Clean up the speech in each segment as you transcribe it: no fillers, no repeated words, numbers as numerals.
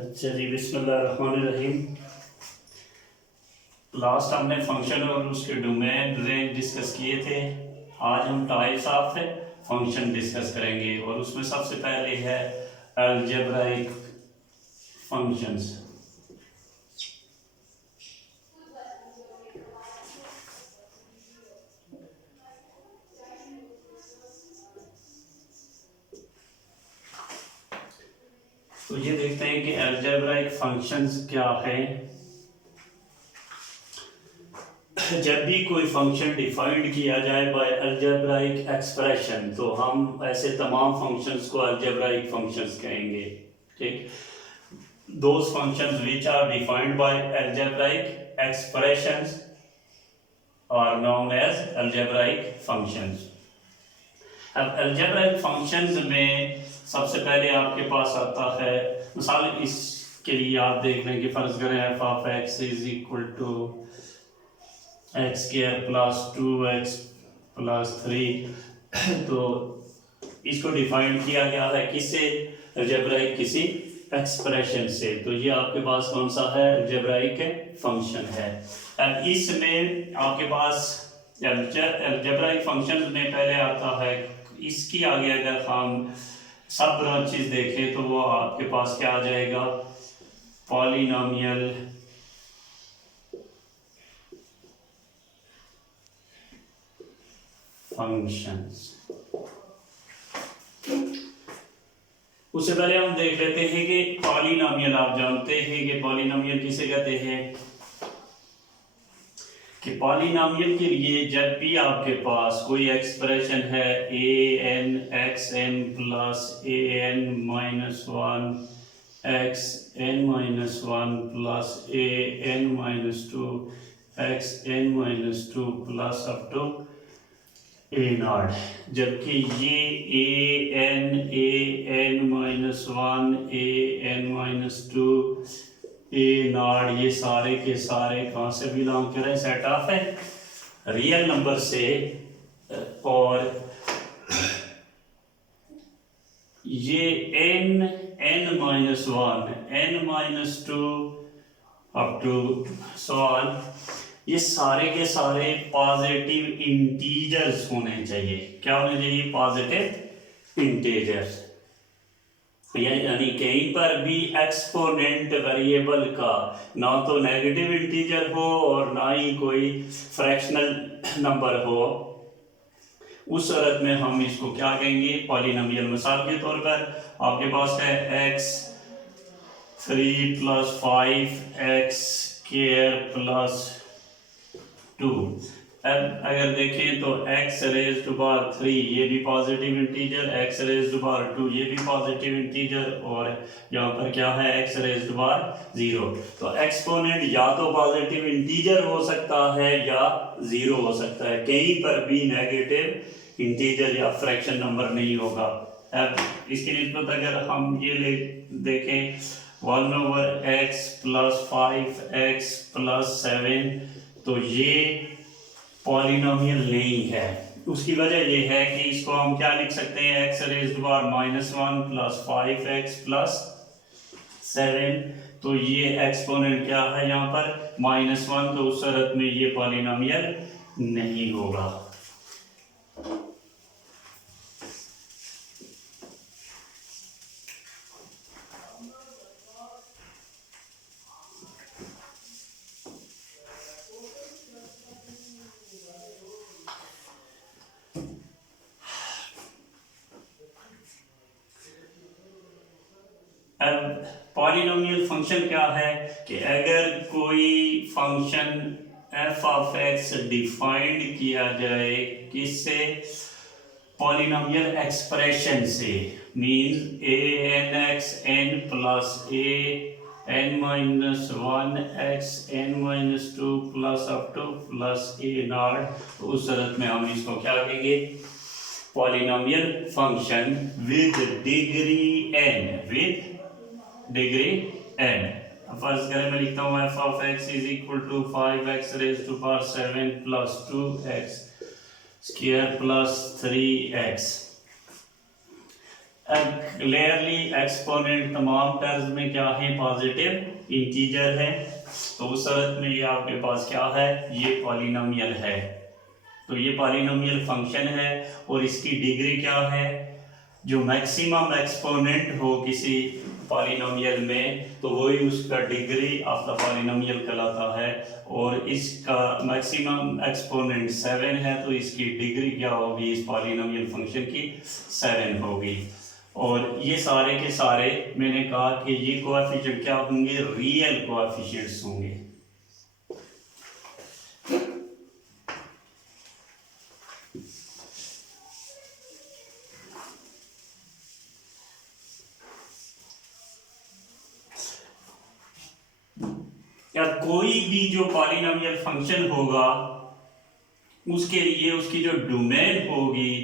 अच्छा जी, बिस्मिल्लाहिर्रहमानिर्रहीम। लास्ट हमने फंक्शन और उसके डोमेन रेंज डिस्कस किए थे। आज हम टाइप्स ऑफ फंक्शन डिस्कस करेंगे और उसमें सबसे पहले है अलजेब्राइक फंक्शंस। तो ये देखते हैं कि अलजेब्राइक फंक्शंस क्या है। जब भी कोई फंक्शन डिफाइंड किया जाए बाय अलजेब्राइक एक्सप्रेशन तो हम ऐसे तमाम फंक्शंस को अलजेब्राइक फंक्शंस कहेंगे। ठीक, those functions which are defined by algebraic expressions are known as algebraic functions। अब algebraic functions में सबसे पहले आपके पास आता है, मिसाल इसके लिए आप देख लें कि फर्ज करें f of x is equal to x square plus 2x plus 3 तो इसको डिफाइन किया गया है किससे? अलजेब्राइक किसी एक्सप्रेशन से। तो ये आपके पास कौन सा है? अलजेब्राइक फंक्शन है। अब इसमें आपके पास अलजेब्राइक फंक्शन में पहले आता है, इसकी आगे अगर हम सब ब्रांचेस देखें तो वो आपके पास क्या आ जाएगा? Polynomial functions. उससे पहले हम देख लेते हैं कि पॉलिनोमियल, आप जानते हैं कि पॉलिनोमियल किसे कहते हैं? कि पॉलिनोमियल के लिए जब भी आपके पास कोई एक्सप्रेशन है a n x n plus a n minus one x n minus one plus a n minus two x n minus two plus up to a naught, जबकि ये a n minus one a n minus two a naught ये सारे के सारे कहाँ से belong कर रहे हैं? सेट ऑफ है रियल नंबर से। और ये n minus one n minus two up to so on, ये सारे के सारे पॉजिटिव इंटीजर्स होने चाहिए। क्या होने चाहिए? Positive integers. यानी कहीं पर भी एक्सपोनेंट वेरिएबल का ना तो नेगेटिव इंटीजर हो और ना ही कोई फ्रैक्शनल नंबर हो, उस सूरत में हम इसको क्या कहेंगे? पॉलिनोमियल। मिसाल के तौर पर आपके पास है x 3 plus 5 x square plus 2। अब अगर देखें तो x रेज टू पावर 3 ये भी positive integer, x raise to power 2 ये भी पॉजिटिव इंटीजर, और यहाँ पर क्या है? x raise to power 0। तो एक्सपोनेंट या तो पॉजिटिव इंटीजर हो सकता है या 0 हो सकता है, कहीं पर भी नेगेटिव इंटीजर या फ्रैक्शन नंबर नहीं होगा। अब इसकी निस्बत अगर हम ये ले देखें 1/x प्लस 5x प्लस 7, तो ये पॉलिनोमियल नहीं है। उसकी वजह ये है कि इसको हम क्या लिख सकते हैं? x raise to power -1 plus 5x plus 7, तो ये एक्सपोनेंट क्या है यहाँ पर? -1, तो उस सूरत में ये पॉलिनोमियल नहीं होगा। अब पॉलिनोमियल फंक्शन क्या है कि अगर कोई function f of x defined किया जाए किससे? पॉलिनोमियल एक्सप्रेशन से, means a n x n plus a n minus one x n minus two plus up to plus a naught, तो उस सूरत में हम इसको क्या कहेंगे? Polynomial function with degree n, with degree n। फर्ज करें मैं लिखता हूँ f of x is equal to 5x raise to power 7 plus 2x square plus 3x। Clearly exponent तमाम टर्म्स में क्या है, पॉजिटिव इंटीजर है। तो उस सूरत में ये आपके पास क्या है, ये पॉलिनोमियल है। तो ये पॉलिनोमियल फंक्शन है और इसकी डिग्री क्या है, जो मैक्सिमम एक्सपोनेंट हो किसी पॉलिनोमियल में तो वही उसका डिग्री ऑफ द पॉलिनोमियल कहलाता है। और इसका मैक्सिमम एक्सपोनेंट 7 है तो इसकी डिग्री क्या होगी, इस पॉलिनोमियल फंक्शन की 7 होगी। और ये सारे के सारे मैंने कहा कि ये कोएफिशिएंट क्या होंगे, रियल कोएफिशिएंट्स होंगे। या कोई भी जो पॉलिनोमियल फंक्शन होगा उसके लिए उसकी जो डोमेन होगी,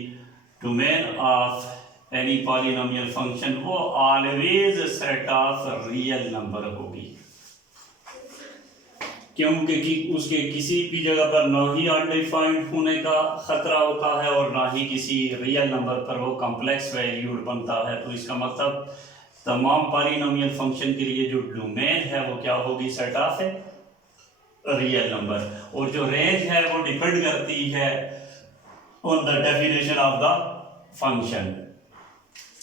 domain of any polynomial function, वो always set of real number होगी। क्योंकि उसके किसी भी जगह पर ना ही अनडिफाइंड होने का खतरा होता है और ना ही किसी रियल नंबर पर वो कॉम्प्लेक्स वैल्यूड बनता है। तो इसका मतलब तमाम पॉलिनोमियल फंक्शन के लिए जो डोमेन है वो क्या होगी, सेट ऑफ रियल नंबर। और जो रेंज है वो डिपेंड करती है on the definition of the function.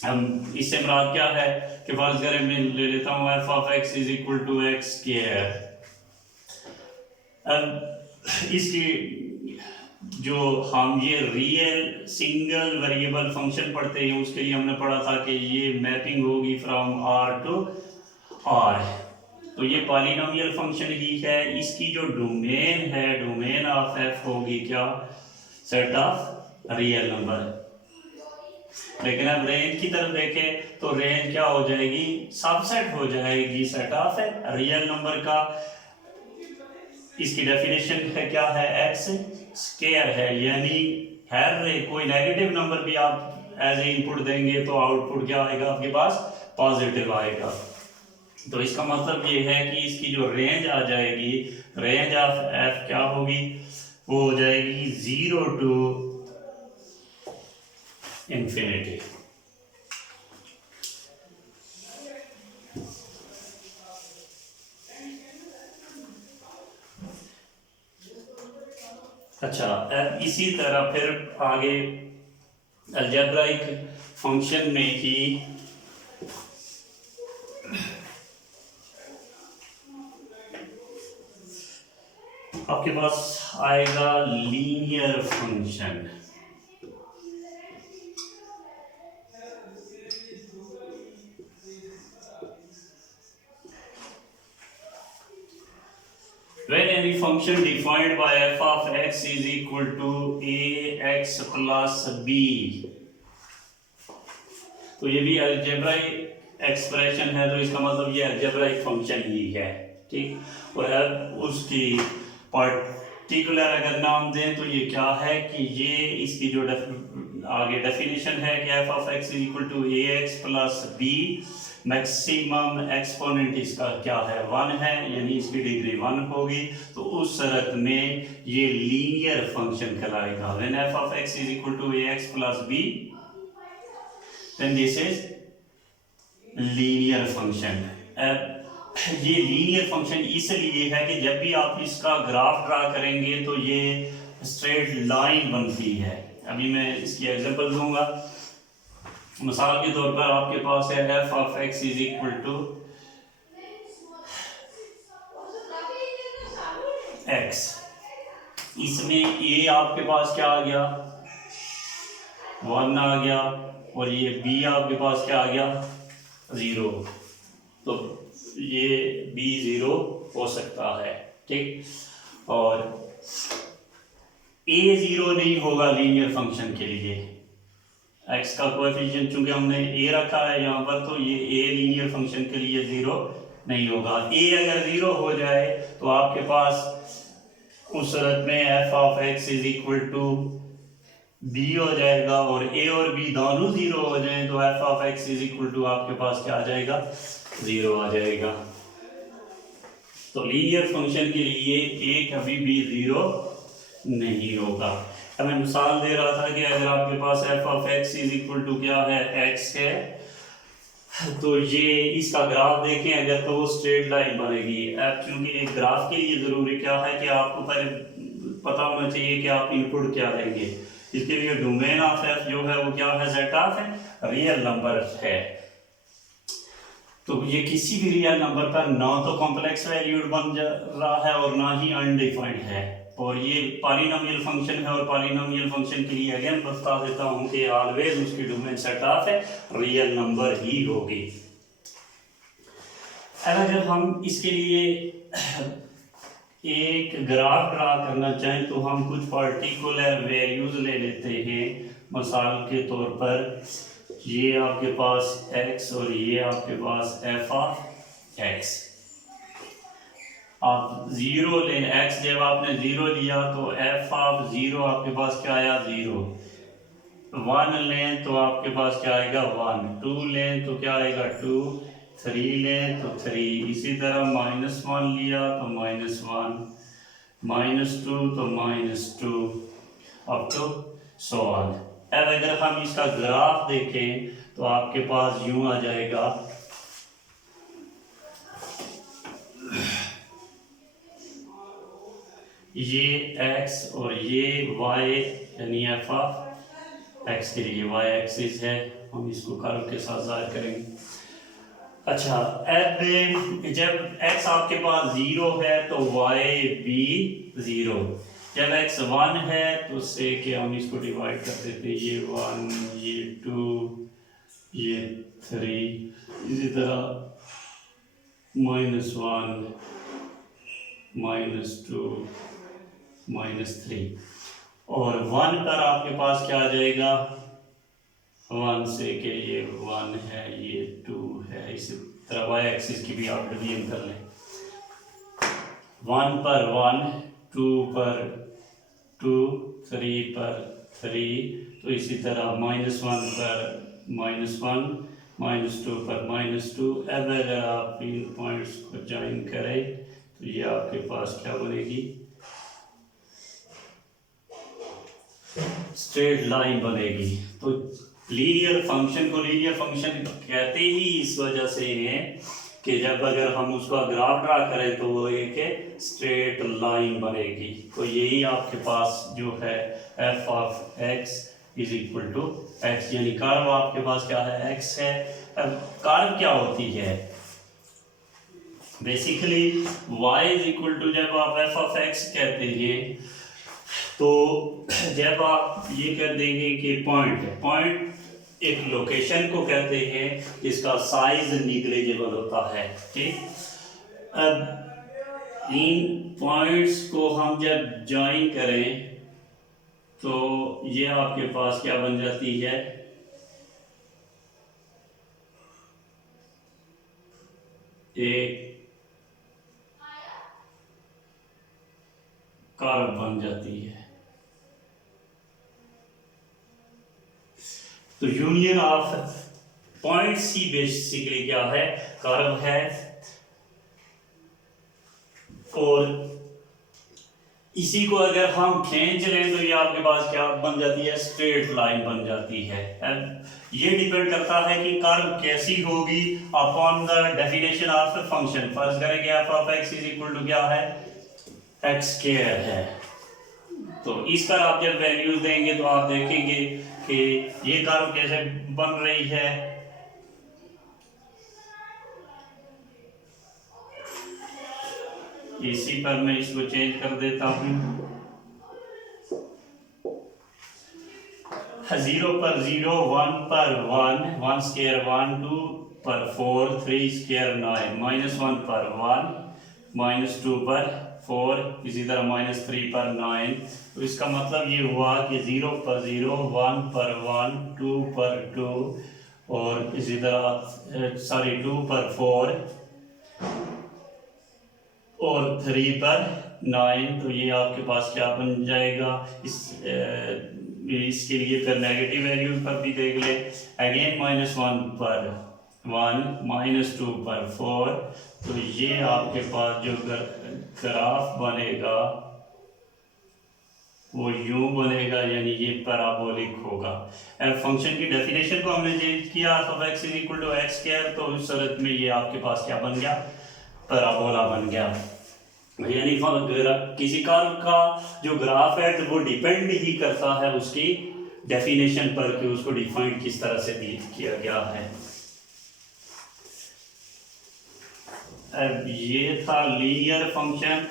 हम इससे मुराद क्या है कि फर्ज करें मैं ले लेता हूँ f of x is equal to x square. अब इसकी जो हम ये रियल सिंगल वेरिएबल फंक्शन पढ़ते हैं उसके लिए हमने पढ़ा था कि ये मैपिंग होगी फ्रॉम आर टू आर। तो ये पॉलिनोमियल फंक्शन ही है, इसकी जो डोमेन है, डोमेन ऑफ एफ होगी क्या, सेट ऑफ रियल नंबर। लेकिन अब रेंज की तरफ देखें तो रेंज क्या हो जाएगी, सबसेट हो जाएगी सेट ऑफ रियल नंबर का। इसकी डेफिनेशन है क्या है, एक्स स्क्वायर है, यानी हर कोई नेगेटिव नंबर भी आप एज ए इनपुट देंगे तो आउटपुट क्या आएगा आपके पास, पॉजिटिव आएगा। तो इसका मतलब ये है कि इसकी जो रेंज आ जाएगी, रेंज ऑफ एफ क्या होगी, वो हो जाएगी 0 टू इंफिनिटी। अच्छा, इसी तरह फिर आगे अलजेब्राइक फंक्शन में ही आपके पास आएगा linear function. When any function defined by f of x is equal to ax plus b, तो ये भी अलजेब्राइक एक्सप्रेशन है, तो इसका मतलब ये अलजेब्राइक फंक्शन ही है, ठीक। और अब उसकी पर्टिकुलर अगर नाम दें तो ये क्या है कि ये इसकी जो आगे डेफिनेशन है कि f of x is equal to ax plus b, maximum exponent इसका क्या है, 1 है, यानी इसकी डिग्री 1 होगी। तो उस शर्त में ये लीनियर फंक्शन कहलाएगा। When f of x is equal to ax plus b, then this is linear function. ये लीनियर फंक्शन इसलिए है कि जब भी आप इसका ग्राफ ड्रा करेंगे तो ये स्ट्रेट लाइन बनती है। अभी मैं इसकी एग्जांपल दूंगा। मिसाल के तौर पर आपके पास है f of x is equal to x, इसमें a आपके पास क्या आ गया, 1 आ गया, और ये b आपके पास क्या आ गया, 0। तो ये b 0 हो सकता है, ठीक। और a 0 नहीं होगा लीनियर फंक्शन के लिए। x का कोएफिशिएंट चूंकि हमने a रखा है यहाँ पर, तो ये a लीनियर फंक्शन के लिए 0 नहीं होगा। a अगर 0 हो जाए तो आपके पास उस सूरत में f of x is equal to b हो जाएगा, और a और b दोनों 0 हो जाएं तो f of x is equal to आपके पास क्या आ जाएगा, 0 आ जाएगा। तो लीनियर फंक्शन के लिए a कभी भी 0 नहीं होगा। अब मैं मिसाल दे रहा था कि अगर आपके पास f of x is equal to क्या है, x है, तो ये इसका ग्राफ देखें अगर तो वो स्ट्रेट लाइन बनेगी। अब क्योंकि एक ग्राफ के लिए ज़रूरी क्या है कि आपको पहले पता होना चाहिए कि आप इनपुट क्या लेंगे। इसके लिए डोमेन ऑफ एफ जो है वो क्या है, सेट ऑफ है रियल नंबर है। तो ये किसी भी रियल नंबर पर ना तो कॉम्प्लेक्स वैल्यूड बन जा रहा है और ना ही अनडिफाइंड है। और ये पॉलिनोमियल फंक्शन है और पॉलिनोमियल फंक्शन के लिए अगेन बता देता हूँ कि ऑलवेज उसकी डोमेन सेट ऑफ है रियल नंबर ही होगी। अगर हम इसके लिए एक ग्राफ ड्रा करना चाहें तो हम कुछ पर्टिकुलर वैल्यूज ले लेते हैं। मिसाल के तौर पर ये आपके पास x और ये आपके पास f ऑफ x। आप जीरो ले x, जब आपने जीरो लिया तो f ऑफ जीरो आपके पास क्या आया, जीरो। वन लें तो आपके पास क्या आएगा, वन। टू लें तो क्या आएगा, टू। थ्री लें तो थ्री। इसी तरह माइनस वन लिया तो माइनस वन, माइनस टू तो minus two, up to so on. अब अगर हम इसका ग्राफ देखें तो आपके पास यूं आ जाएगा, ये x और ये y, यानी f ऑफ x के लिए y एक्सिस है, हम इसको कर्व के साथ जाहिर करेंगे। अच्छा, अब जब x आपके पास जीरो है तो y भी जीरो। जब x वन है तो उससे कि हम इसको डिवाइड कर देते हैं, ये वन, ये टू, ये थ्री, इसी तरह minus one, minus to, minus three. और वन पर आपके पास क्या आ जाएगा, वन से कि ये वन है, ये टू है। इसी तरह वाई एक्सिस की भी आप डिवीजन कर लें, वन पर वन, टू पर टू, थ्री पर थ्री। तो इसी तरह माइनस वन पर माइनस वन, माइनस टू पर माइनस टू। अब अगर आप इन पॉइंट्स को ज्वाइन करें तो ये आपके पास क्या बनेगी, स्ट्रेट लाइन बनेगी। तो लीनियर फंक्शन को लीनियर फंक्शन कहते ही इस वजह से हैं कि जब अगर हम उसका ग्राफ ड्रा करें तो वो एक स्ट्रेट लाइन बनेगी। तो यही आपके पास जो है f of x is equal to x, यानी कर्व आपके पास क्या है, x है। अब कर्व क्या होती है, basically y is equal to, जब आप f ऑफ x कहते हैं तो जब आप ये कह देंगे कि पॉइंट है, पॉइंट एक लोकेशन को कहते हैं जिसका साइज निग्लिजिबल होता है, ठीक। अब इन पॉइंट्स को हम जब ज्वाइन करें तो ये आपके पास क्या बन जाती है, एक कर्व बन जाती है। तो union of points he basically क्या है, कर्व है। और इसी को अगर हम खींच लें तो ये आपके पास क्या बन जाती है, स्ट्रेट लाइन बन जाती है। अब ये डिपेंड करता है कि कर्व कैसी होगी upon the definition of function. फर्ज करेंगे f of x is equal to क्या है, x स्क्वायर है। तो इस पर आप जब वैल्यूज देंगे तो आप देखेंगे कि ये कर्व कैसे बन रही है। इसी पर मैं इसको चेंज कर देता हूं, 0 पर 0, 1 पर 1, 1 स्क्वायर 1, 2 पर 4, 3 स्क्वायर 9, माइनस 1 पर 1, माइनस 2 पर 4, इसी तरह माइनस 3 पर 9। तो इसका मतलब ये हुआ कि 0 पर 0, 1 पर 1, 2 पर 2 और इसी तरह 2 पर 4 और 3 पर 9। तो ये आपके पास क्या बन जाएगा, इसके लिए फिर नेगेटिव वैल्यू पर भी देख ले। अगेन माइनस 1 पर 1, माइनस 2 पर 4। तो ये आपके पास जो ग्राफ बनेगा वो यूं बनेगा, यानी ये पैराबोलिक होगा। एफ फंक्शन की डेफिनेशन को हमने चेंज किया f of x is equal to x square, तो उस सूरत में ये आपके पास क्या बन गया, पैराबोला बन गया। यानी किसी कर्व का जो ग्राफ है तो वो डिपेंड ही करता है उसकी डेफिनेशन पर कि उसको डिफाइंड किस तरह से किया गया है। अब ये था लीनियर फंक्शन,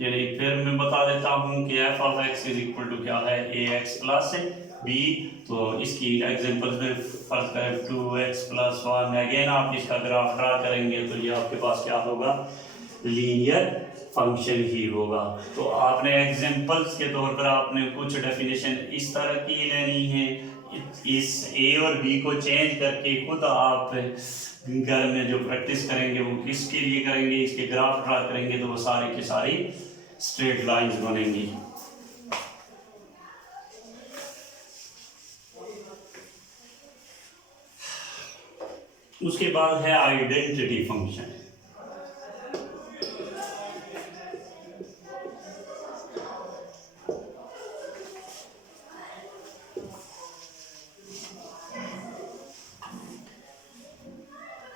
यानी फिर मैं बता देता हूं कि f of x is equal to क्या है, ए एक्स प्लस बी। तो इसकी एग्जांपल्स में फर्ज करें 2x प्लस 1, अगेन आप इसका ग्राफ ड्रा करेंगे तो ये आपके पास क्या होगा, लीनियर फंक्शन ही होगा। तो आपने एग्जांपल्स के तौर पर आपने कुछ डेफिनेशन इस तरह की लेनी है, इस ए और बी को चेंज करके खुद आप घर में जो प्रैक्टिस करेंगे वो किसके लिए करेंगे, इसके ग्राफ ड्रा करेंगे तो वो सारी की सारी स्ट्रेट लाइंस बनेंगी। उसके बाद है identity function.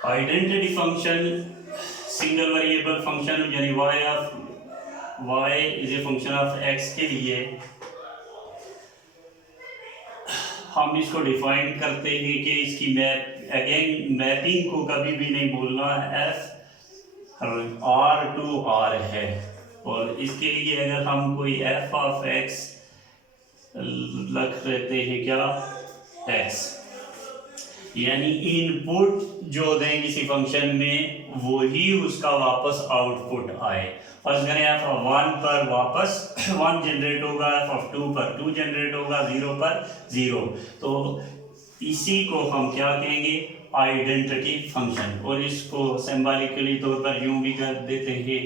Identity function single variable function, यानी y is a function of x के लिए हम इसको डिफाइन करते हैं कि इसकी मैपिंग को कभी भी नहीं बोलना f r टू r है, और इसके लिए अगर हम कोई f ऑफ x रख लेते हैं क्या, x, यानी इनपुट जो दें किसी फंक्शन में वो ही उसका वापस आउटपुट आए। फर्स्ट करें एफ ऑफ 1 पर वापस 1 जनरेट होगा, एफ ऑफ 2 पर 2 जनरेट होगा, 0 पर 0। तो इसी को हम क्या कहेंगे, आइडेंटिटी फंक्शन। और इसको सिंबॉलिकली तौर पर यूं भी कर देते हैं,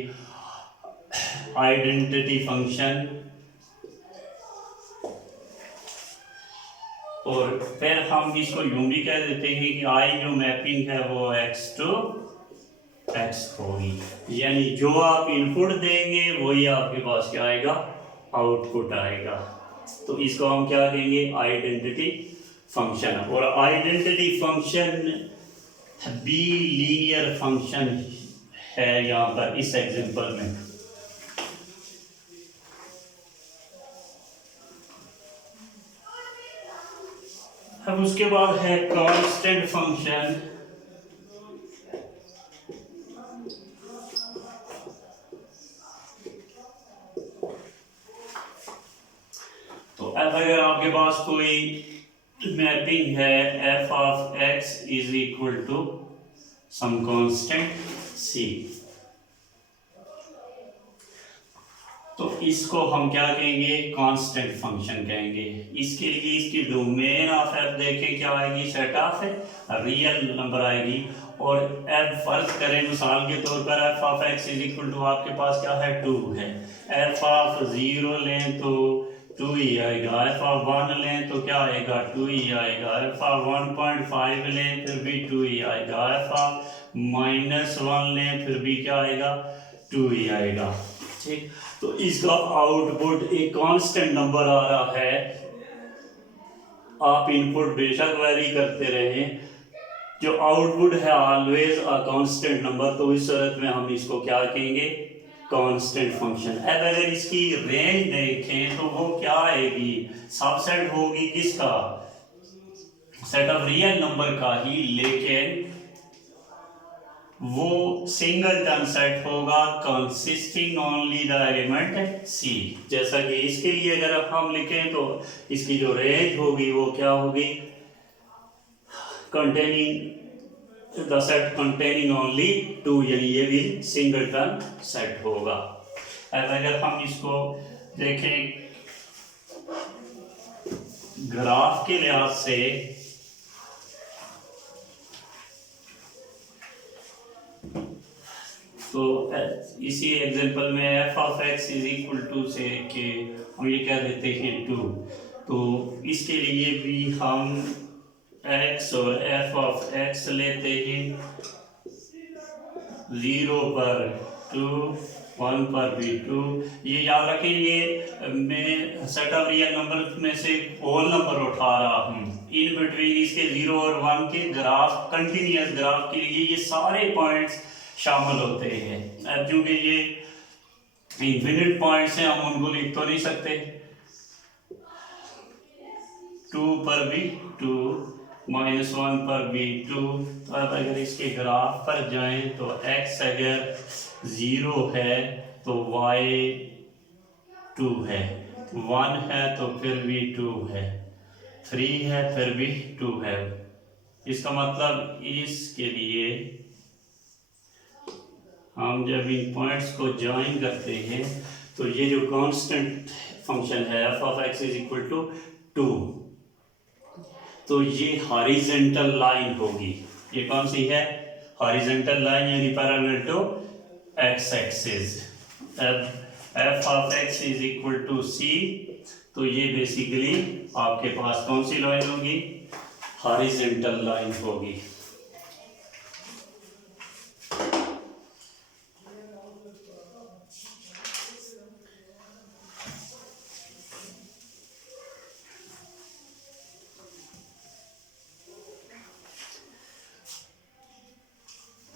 आइडेंटिटी फंक्शन। और फिर हम इसको यूं भी कह देते हैं कि आई जो मैपिंग है वो x टू x होगी, यानी जो आप इनपुट देंगे वही आपके पास क्या आएगा, आउटपुट आएगा। तो इसको हम क्या कहेंगे, आइडेंटिटी फंक्शन। और identity function be linear function है यहाँ पर इस एग्जांपल में। अब उसके बाद है कांस्टेंट फंक्शन। तो अब अगर आपके पास कोई मैपिंग है f of x is equal to some constant c, तो इसको हम क्या कहेंगे, कांस्टेंट फंक्शन कहेंगे। इसके लिए इसकी डोमेन ऑफ f देखें क्या आएगी, सेट ऑफ रियल नंबर आएगी। और f फर्ज करें मिसाल के तौर पर f of x is equal to आपके पास क्या है, 2 है। f ऑफ 0 लें तो 2 ही आएगा, f ऑफ 1 लें तो क्या आएगा, 2 ही आएगा, f ऑफ 1.5 लें फिर भी 2 ही आएगा, f ऑफ -1 लें फिर भी क्या आएगा, 2 ही आएगा। ठीक, तो इसका आउटपुट एक कांस्टेंट नंबर आ रहा है। आप इनपुट बेशक वैरी करते रहें, जो आउटपुट है ऑलवेज अ कांस्टेंट नंबर। तो इस सूरत में हम इसको क्या कहेंगे, कांस्टेंट फंक्शन। अब अगर इसकी रेंज देखें तो वो क्या आएगी, सबसेट होगी किसका, सेट ऑफ रियल नंबर का ही, लेकिन वो सिंगलटन सेट होगा consisting only the element c। जैसा कि इसके लिए अगर हम लिखें तो इसकी जो रेंज होगी वो क्या होगी, containing the set containing only 2, यानी ये भी सिंगलटन सेट होगा। अब अगर हम इसको देखें ग्राफ के लिहाज से, तो इसी एग्जांपल में f of x is equal to से के हम ये कह देते हैं 2, तो इसके लिए भी हम x और f ऑफ x लेते हैं, 0 पर 2 1 पर भी 2। ये याद रखें, ये मैं सेट ऑफ रियल नंबर में से होल नंबर उठा रहा हूँ। इन बिटवीन इसके 0 और 1 के ग्राफ, कंटिन्यूस ग्राफ के लिए ये सारे पॉइंट्स शामिल होते हैं। अब चूंकि ये इन्फिनिट पॉइंट्स हैं, हम उनको लिख तो नहीं सकते। 2 पर भी 2, -1 पर भी 2। तो अब अगर इसके ग्राफ पर जाएं तो x अगर 0 है तो y 2 है, 1 है तो फिर भी 2 है, 3 है फिर भी 2 है। इसका मतलब इसके लिए हम जब इन पॉइंट्स को ज्वाइन करते हैं तो ये जो कांस्टेंट फंक्शन है f of x is equal to 2, तो ये हॉरिजॉन्टल लाइन होगी। ये कौन सी है? हॉरिजॉन्टल लाइन, यानी पैरेलल टू x एक्सिस। अब f of x is equal to c, तो ये बेसिकली आपके पास कौन सी लाइन होगी? हॉरिजॉन्टल लाइन होगी।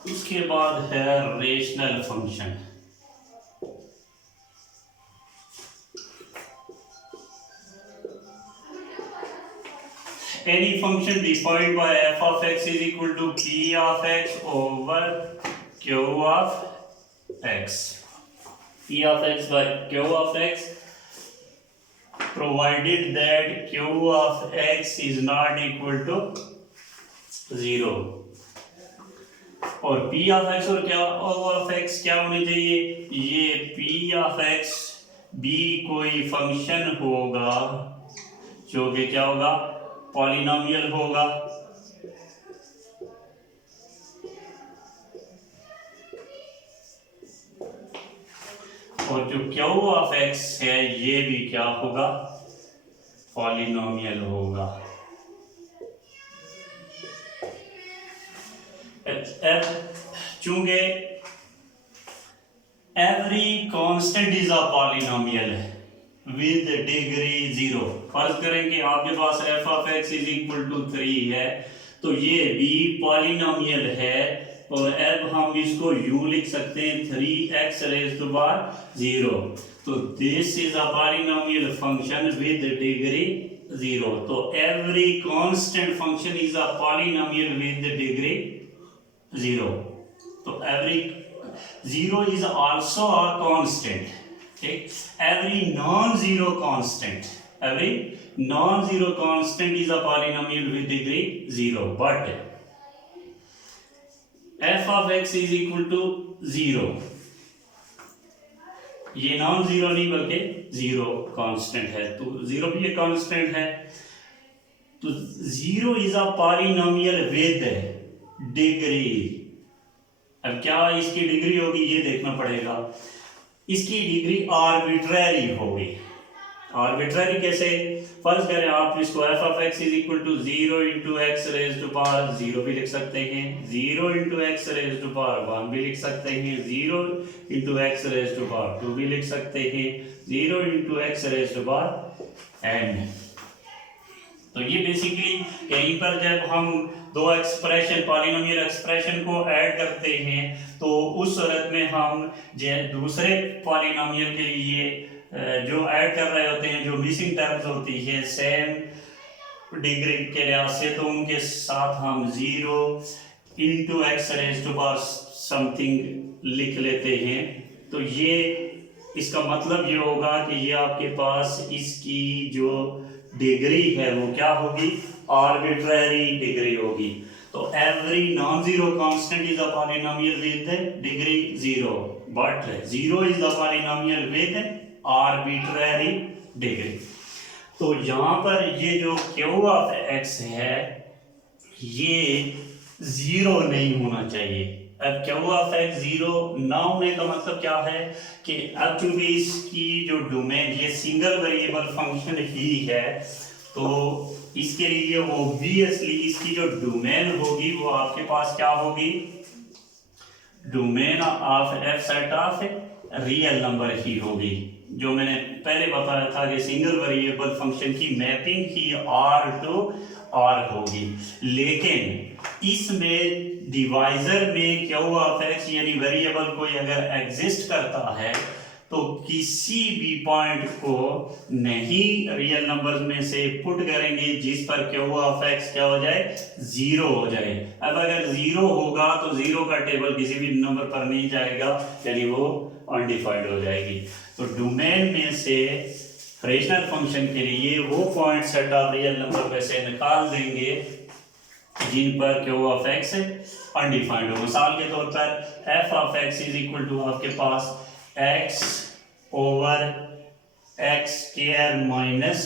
उसके बाद है rational function. Any function defined by f of x is equal to p of x over q of x. p of x by q of x, provided that q of x is not equal to 0. और p of x और क्या of x क्या होनी चाहिए? ये p of x भी कोई function होगा जो कि क्या होगा? पॉलिनोमियल होगा। और जो q of x है ये भी क्या होगा? पॉलिनोमियल होगा। चूंकि every constant is a polynomial with degree 0। फर्ज करें कि आपके पास f of x is equal to 3 है, तो ये भी पॉलिनोमियल है। और अब हम इसको यूं लिख सकते हैं 3x raised to power 0। तो this is a polynomial function with degree 0। तो every constant function is a polynomial with degree 0। तो every 0 is also a constant। ठीक, every non-zero constant is a polynomial with degree 0, but f of x is equal to 0। ये non zero नहीं बल्कि 0 constant है, तो 0 भी एक constant है। तो 0 is a polynomial with degree. अब क्या इसकी डिग्री होगी ये देखना पड़ेगा। इसकी डिग्री आर्बिट्ररी होगी। आर्बिट्ररी कैसे? फर्ज करें आप इसको f of x is equal to 0 into x raised to power 0 भी लिख सकते हैं, 0 into x raised to power 1 भी लिख सकते हैं, 0 into x raised to power 2 भी लिख सकते हैं, 0 into x raised to power n। तो ये बेसिकली कहीं पर जब हम दो एक्सप्रेशन, पॉलिनोमियल एक्सप्रेशन को ऐड करते हैं तो उस सूरत में हम दूसरे पॉलिनोमियल के लिए जो ऐड कर रहे होते हैं, जो मिसिंग टर्म्स होती है सेम डिग्री के लिहाज से, तो उनके साथ हम 0 into x raised to power something लिख लेते हैं। तो ये इसका मतलब ये होगा कि ये आपके पास इसकी जो डिग्री है वो क्या होगी? आर्बिट्ररी डिग्री होगी। तो every non zero constant is a polynomial with degree 0, but 0 is the polynomial with arbitrary degree. तो यहाँ पर ये जो q ऑफ x है ये 0 नहीं होना चाहिए। अब q ऑफ x 0 ना होने का मतलब क्या है कि अब चूंकि इसकी जो डोमेन ये सिंगल वेरिएबल फंक्शन ही है, तो इसके लिए ऑब्वियसली इसकी जो डोमेन होगी वो आपके पास क्या होगी? Domain of f set of real number ही होगी। जो मैंने पहले बताया था कि सिंगल वेरिएबल फंक्शन की मैपिंग ही R टू R होगी, लेकिन इसमें डिवाइजर में क्यू ऑफ एक्स यानी वेरिएबल कोई अगर एग्जिस्ट करता है तो किसी भी पॉइंट को नहीं रियल नंबर में से पुट करेंगे जिस पर क्यू ऑफ एक्स क्या हो जाए, जीरो हो जाए। अब अगर जीरो होगा तो जीरो का टेबल किसी भी नंबर पर नहीं जाएगा, यानी वो अनडिफाइंड हो जाएगी। तो डोमेन में से रेशनल फंक्शन के लिए वो point set of real number में से निकाल देंगे जिन पर क्यू ऑफ एक्स अनडिफाइंड हो। मिसाल के तौर पर f of x is equal to आपके पास x over x square minus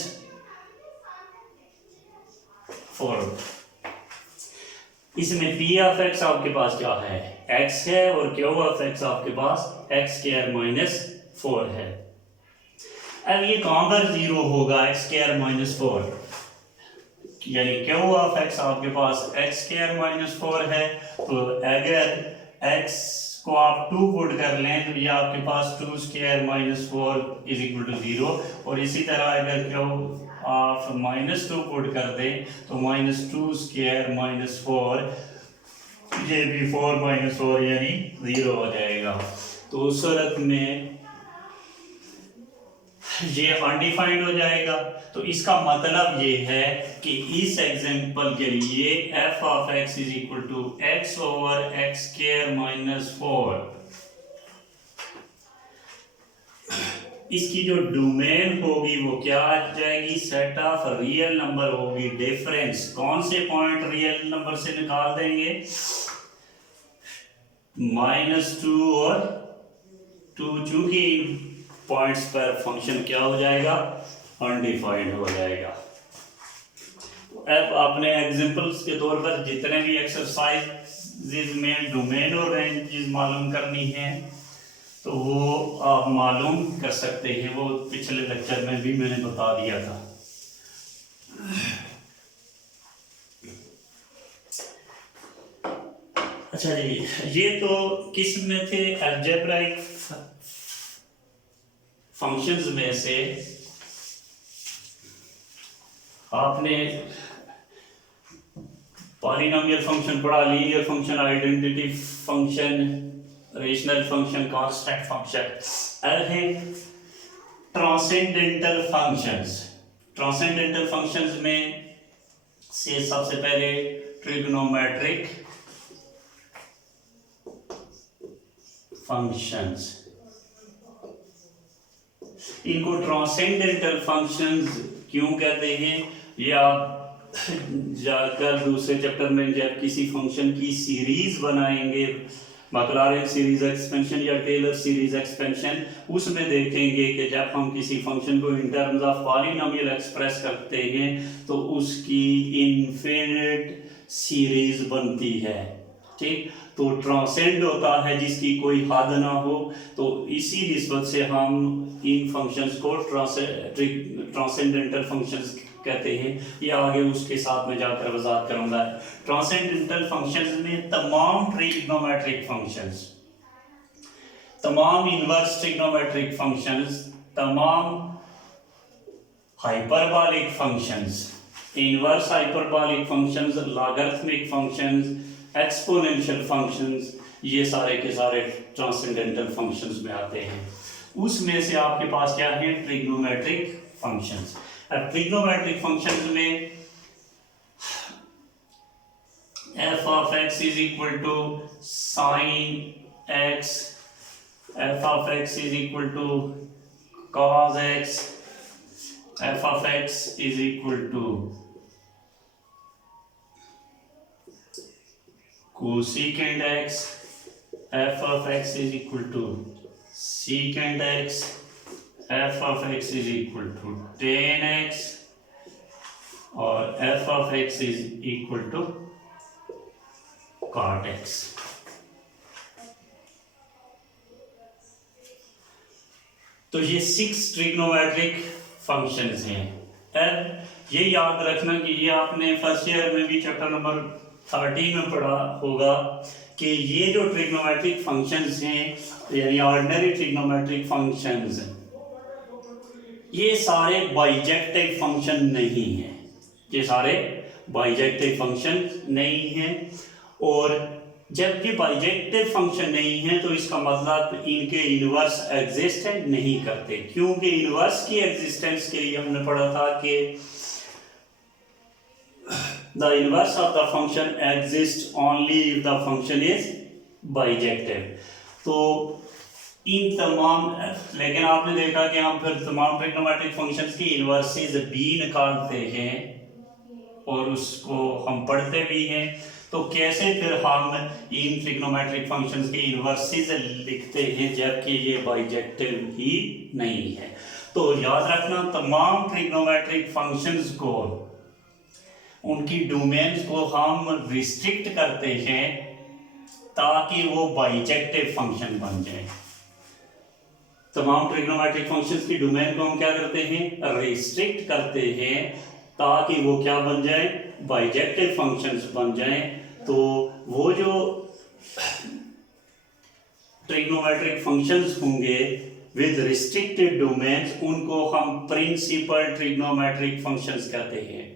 4। इसमें p ऑफ x आपके पास क्या है, x है, और q ऑफ x आपके पास x स्क्वायर माइनस 4 है। अब ये कहां पर जीरो होगा, x स्क्वायर माइनस 4, यानी q ऑफ x आपके पास x स्क्वायर माइनस 4 है। तो अगर x को आप 2 पुट कर लें तो ये आपके पास 2 square minus 4 is equal to 0, और इसी तरह अगर क्यों आप माइनस 2 पुट कर दें तो माइनस 2 स्क्वायर माइनस 4, ये भी 4 माइनस 4 यानी 0 हो जाएगा। तो उस सूरत में ये अनडिफाइंड हो जाएगा। तो इसका मतलब ये है कि इस एग्जांपल के लिए f of x is equal to x over x square minus 4, इसकी जो डोमेन होगी वो क्या आ जाएगी, सेट ऑफ रियल नंबर होगी। डिफरेंस कौन से पॉइंट रियल नंबर से निकाल देंगे, -2 और 2, चूंकि पॉइंट्स पर फंक्शन क्या हो जाएगा, अनडिफाइंड हो जाएगा। अब आपने एग्जांपल्स के तौर पर जितने भी एक्सरसाइजेज में डोमेन और रेंजेस मालूम करनी है तो वो आप मालूम कर सकते हैं, वो पिछले लेक्चर में भी मैंने बता दिया था। अच्छा जी, ये तो किस में थे, अलजेब्राइक फंक्शंस में से आपने पॉलिनोमियल फंक्शन पढ़ा, linear function, identity function, rational function, constant function. अब है ट्रांसेंडेंटल फंक्शंस। ट्रांसेंडेंटल फंक्शंस में से सबसे पहले ट्रिग्नोमेट्रिक फंक्शंस, इनको ट्रांसेंडेंटल फंक्शंस क्यों कहते हैं, ये आप जाकर दूसरे चैप्टर में जब किसी फंक्शन की सीरीज बनाएंगे, मैक्लॉरिन सीरीज एक्सपेंशन या टेलर सीरीज एक्सपेंशन, उसमें देखेंगे कि जब हम किसी फंक्शन को in terms of polynomial express करते हैं तो उसकी इनफिनिट सीरीज बनती है। ठीक, तो ट्रांसेंड होता है जिसकी कोई हद ना हो। तो इसी निस्बत से हम इन फंक्शंस को ट्रांसेंडेंटल फंक्शंस कहते हैं। या आगे उसके साथ में जाकर वजाहत करूंगा। ट्रांसेंडेंटल फंक्शंस में तमाम ट्रिग्नोमेट्रिक फंक्शंस, तमाम इनवर्स ट्रिग्नोमेट्रिक फंक्शंस, तमाम hyperbolic functions, inverse hyperbolic functions, logarithmic functions, exponential functions, ये सारे के सारे ट्रांसेंडेंटल फंक्शंस में आते हैं। उसमें से आपके पास क्या है, ट्रिग्नोमेट्रिक फंक्शंस। अब ट्रिग्नोमेट्रिक फंक्शंस में f of x is equal to sin x, f of x is equal to cos x, f of x is equal to cosecant x, f of x is equal to secant x, f of x is equal to tan x, और f of x is equal to cot x। तो ये 6 trigonometric functions हैं। अब ये याद रखना कि ये आपने फर्स्ट ईयर में भी चैप्टर नंबर 13 में पढ़ा होगा कि ये जो ट्रिग्नोमेट्रिक फंक्शंस हैं यानी ऑर्डिनरी ट्रिग्नोमेट्रिक फंक्शंस, ये सारे बाइजेक्टिव फंक्शन नहीं हैं, ये सारे बाइजेक्टिव फंक्शन नहीं हैं। और जब ये बाइजेक्टिव फंक्शन नहीं है तो इसका मतलब इनके इनवर्स एग्जिस्ट नहीं करते, क्योंकि इनवर्स की एग्जिस्टेंस के लिए हमने पढ़ा था कि the inverse of the function exist only if the function is bijective. तो इन तमाम, लेकिन आपने देखा कि हम फिर तमाम ट्रिग्नोमेट्रिक फंक्शंस की इनवर्सेस भी निकालते हैं और उसको हम पढ़ते भी हैं। तो कैसे फिर हम इन ट्रिग्नोमेट्रिक फंक्शंस के इनवर्सेस लिखते हैं जबकि ये बाइजेक्टिव ही नहीं है। तो याद रखना, तमाम ट्रिग्नोमेट्रिक फंक्शंस को, उनकी डोमेन्स को हम रिस्ट्रिक्ट करते हैं ताकि वो बाइजेक्टिव फंक्शन बन जाए। तमाम ट्रिग्नोमेट्रिक फंक्शंस की डोमेन को हम क्या करते हैं, रिस्ट्रिक्ट करते हैं ताकि वो क्या बन जाए, बाइजेक्टिव फंक्शंस बन जाए। तो वो जो ट्रिग्नोमेट्रिक फंक्शंस होंगे विद रिस्ट्रिक्टेड डोमेन्स, उनको हम प्रिंसिपल ट्रिग्नोमेट्रिक फंक्शंस कहते हैं।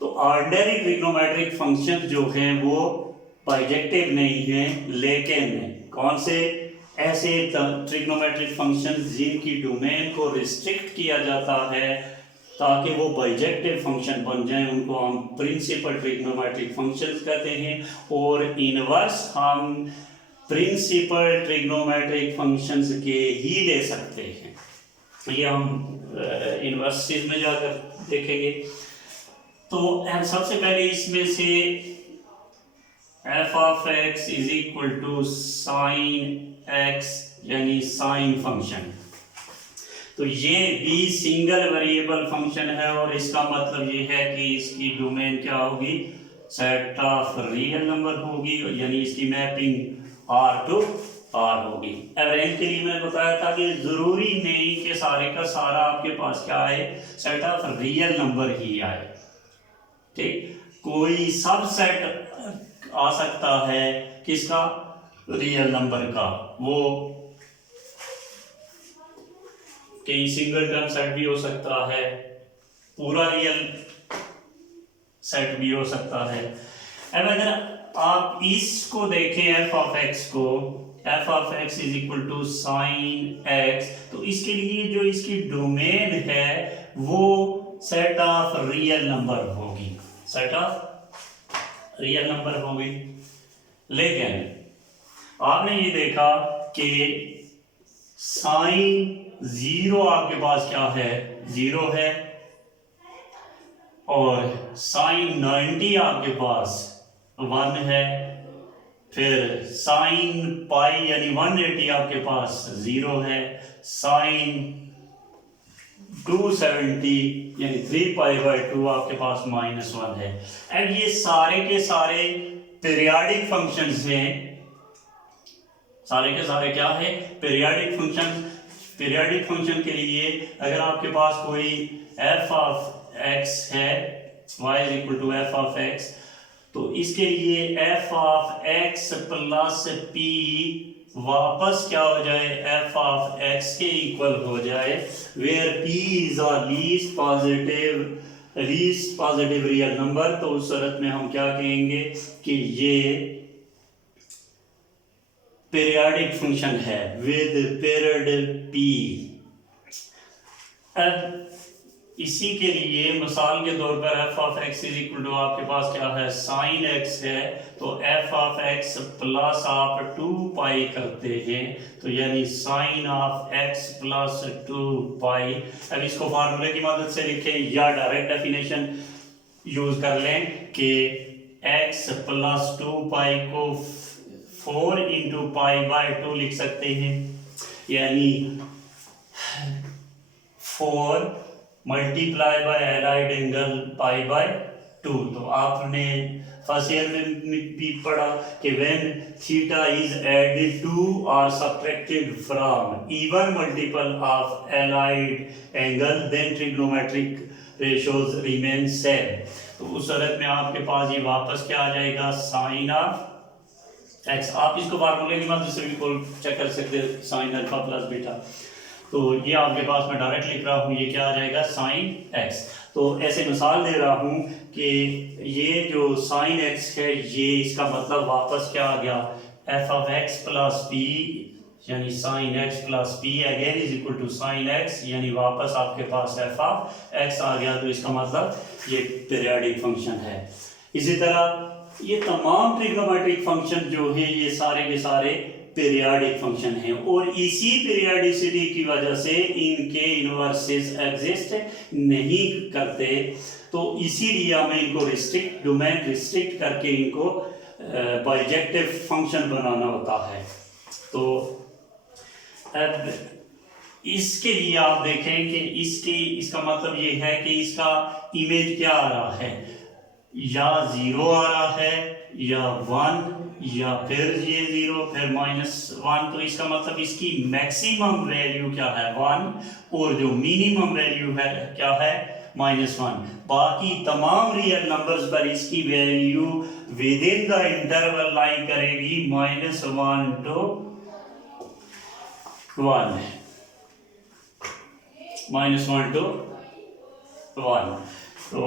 तो ऑर्डिनरी ट्रिग्नोमेट्रिक फंक्शंस जो हैं वो बाइजेक्टिव नहीं हैं, लेकिन कौन से ऐसे ट्रिग्नोमेट्रिक फंक्शंस जिनकी डोमेन को रिस्ट्रिक्ट किया जाता है ताकि वो बाइजेक्टिव फंक्शन बन जाएं, उनको हम प्रिंसिपल ट्रिग्नोमेट्रिक फंक्शंस कहते हैं। और इनवर्स हम प्रिंसिपल ट्रिग्नोमेट्रिक फंक्शंस के ही ले सकते हैं। ये हम इनवर्सेस में जाकर देखेंगे। तो सबसे पहले इसमें से f of x is equal to sine x यानी साइन फंक्शन, तो ये भी सिंगल वेरिएबल फंक्शन है और इसका मतलब ये है कि इसकी डोमेन क्या होगी, सेट ऑफ रियल नंबर होगी, यानी इसकी मैपिंग R टू R होगी। एवरेज के लिए मैंने बताया था कि जरूरी नहीं कि सारे का सारा आपके पास क्या आए, सेट ऑफ रियल नंबर ही आए। ठीक, कोई सबसेट आ सकता है किसका, रियल नंबर का, वो कहीं सिंगल टर्म सेट भी हो सकता है, पूरा रियल सेट भी हो सकता है। अब अगर आप इसको देखें f ऑफ x को, f of x is equal to sine x, तो इसके लिए जो इसकी डोमेन है वो सेट ऑफ रियल नंबर होगी, सेट ऑफ रियल नंबर होगी। लेकिन आपने ये देखा कि साइन 0 आपके पास क्या है, 0 है, और साइन 90 आपके पास 1 है, फिर साइन पाई यानी 180 आपके पास 0 है, साइन 270 यानी 3π/2 आपके पास -1 है। अब ये सारे के सारे पीरियाडिक फंक्शंस हैं, सारे के सारे क्या है, पीरियाडिक फंक्शन। पीरियाडिक फंक्शन के लिए अगर आपके पास कोई f ऑफ x है, y is equal to f of x, तो इसके लिए f of x plus p वापस क्या हो जाए, f ऑफ x के इक्वल हो जाए, where p is a least positive real number. तो उस सूरत में हम क्या कहेंगे कि ये पीरियाडिक फंक्शन है विद पीरियड p। अब इसी के लिए मिसाल के तौर पर f of x is equal to आपके पास क्या है, साइन x है, तो f ऑफ x प्लस आप 2π करते हैं, तो यानी साइन ऑफ x प्लस 2π। अब इसको फार्मूले की मदद से लिखें या डायरेक्ट डेफिनेशन यूज कर लें कि x प्लस 2π को 4 इंटू π/2 लिख सकते हैं, यानी 4 मल्टीप्लाई बाय एलाइड एंगल π/2। तो आपने फर्स्ट ईयर में भी पढ़ा कि when theta is added to और subtracted from even multiple of allied angle then trigonometric ratios remain same. तो उस सूरत में आपके पास ये वापस क्या आ जाएगा, साइन ऑफ एक्स। आप इसको फार्मूले की मदद से भी चेक कर सकते हैं, साइन अल्फा प्लस बीटा। तो ये आपके पास मैं डायरेक्ट लिख रहा हूँ, ये क्या आ जाएगा, साइन एक्स। तो ऐसे मिसाल दे रहा हूँ कि ये जो साइन एक्स है, ये इसका मतलब वापस क्या आ गया, f of x plus p, यानी sine x plus p again is equal to sine x, यानी वापस आपके पास एफ ऑफ एक्स आ गया। तो इसका मतलब ये पीरियोडिक फंक्शन है। इसी तरह ये तमाम ट्रिग्नोमेट्रिक फंक्शन जो है ये सारे के सारे पीरियोडिक फंक्शन हैं, और इसी पीरियोडिसिटी की वजह से इनके इनवर्सेस एग्जिस्ट नहीं करते। तो इसीलिए हमें इनको रिस्ट्रिक्ट, डोमेन रिस्ट्रिक्ट करके इनको बाइजेक्टिव फंक्शन बनाना होता है। तो अब इसके लिए आप देखें कि इसका मतलब ये है कि इसका इमेज क्या आ रहा है, या 0 आ रहा है या 1, या फिर ये 0 फिर -1। तो इसका मतलब इसकी मैक्सिमम वैल्यू क्या है, 1, और जो मिनिमम वैल्यू है क्या है, -1। बाकी तमाम रियल नंबर्स पर इसकी value within the interval lie करेगी -1 to 1, -1 to 1। तो